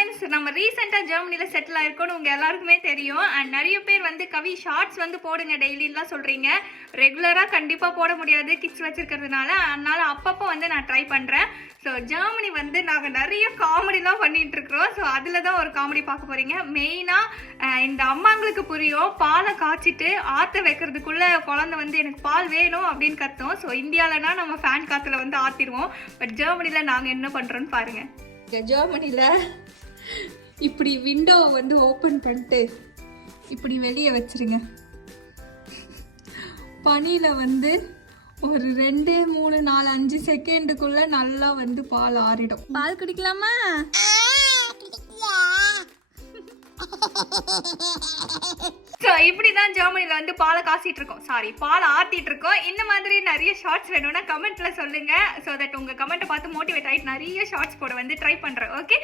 Friends, நம்ம ரீசெண்டாக ஜெர்மனியில் செட்டில் ஆயிருக்கோன்னு உங்கள் எல்லாருக்குமே தெரியும். அண்ட் நிறைய பேர் வந்து கவி ஷார்ட்ஸ் வந்து போடுங்க டெய்லின்லாம் சொல்கிறீங்க. ரெகுலராக கண்டிப்பாக போட முடியாது கிட்ஸ் வச்சுருக்கிறதுனால. அதனால் அப்பப்போ வந்து நான் ட்ரை பண்ணுறேன். ஸோ ஜெர்மனி வந்து நாங்கள் நிறைய காமெடிலாம் பண்ணிகிட்ருக்குறோம். ஸோ அதில் தான் ஒரு காமெடி பார்க்க போகிறீங்க. மெயினாக இந்த அம்மாங்களுக்கு புரியும், பாலை காய்ச்சிட்டு ஆற்ற வைக்கிறதுக்குள்ளே குழந்தை வந்து எனக்கு பால் வேணும் அப்படின்னு கத்தும். ஸோ இந்தியாவிலனா நம்ம ஃபேன் காற்றுல வந்து ஆற்றிடுவோம். பட் ஜெர்மனியில் நாங்கள் என்ன பண்ணுறோன்னு பாருங்கள். ஜெர்மனியில் இப்படி விண்டோவை வந்து ஓப்பன் பண்ணிட்டு இப்படி வெளியே வச்சிருங்க. பனியில் வந்து ஒரு 2, 3, 4, 5 செகண்டுக்குள்ள நல்லா வந்து பால் ஆறிடும். பால் குடிக்கலாமா? ஸோ இப்படி தான் ஜெர்மனியில் வந்து பாலை காசிட்டு இருக்கோம், பாலை ஆற்றிட்டு இருக்கோம். இந்த மாதிரி நிறைய ஷார்ட்ஸ் வேணும்னா கமெண்ட்ல சொல்லுங்க. ஸோ தட் உங்கள் கமெண்ட்டை பார்த்து மோட்டிவேட் ஆகிட்டு நிறைய ஷார்ட்ஸ் போட வந்து ட்ரை பண்ணுறேன். ஓகே.